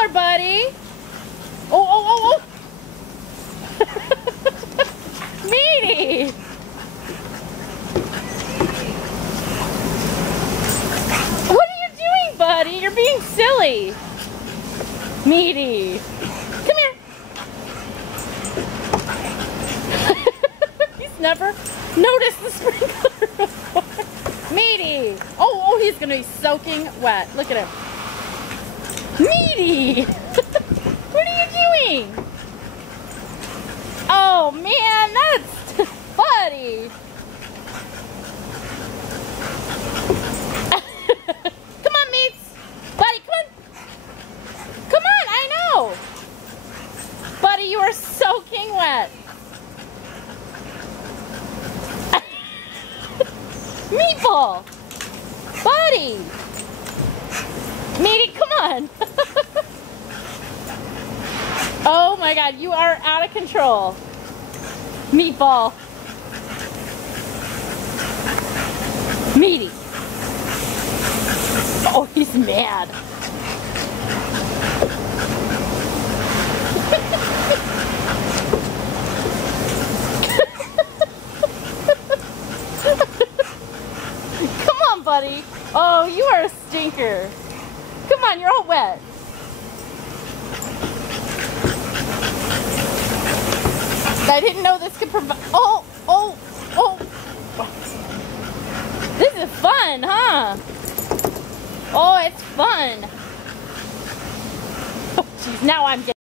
sprinkler, buddy. Oh. Meaty. What are you doing, buddy? You're being silly. Meaty. Come here. He's never noticed the sprinkler before. Meaty. Oh, he's going to be soaking wet. Look at him. Meaty. What are you doing? Oh, man, that's buddy. Come on, Meats. Buddy, come on. Come on, I know. Buddy, you are soaking wet. Meatball. Buddy. Meaty, come on. Oh my God, you are out of control. Meatball. Meaty. Oh, he's mad. Come on, buddy. Oh, you are a stinker. Come on, you're all wet. I didn't know this could provide. Oh. This is fun, huh? Oh, it's fun. Oh, geez, now I'm getting.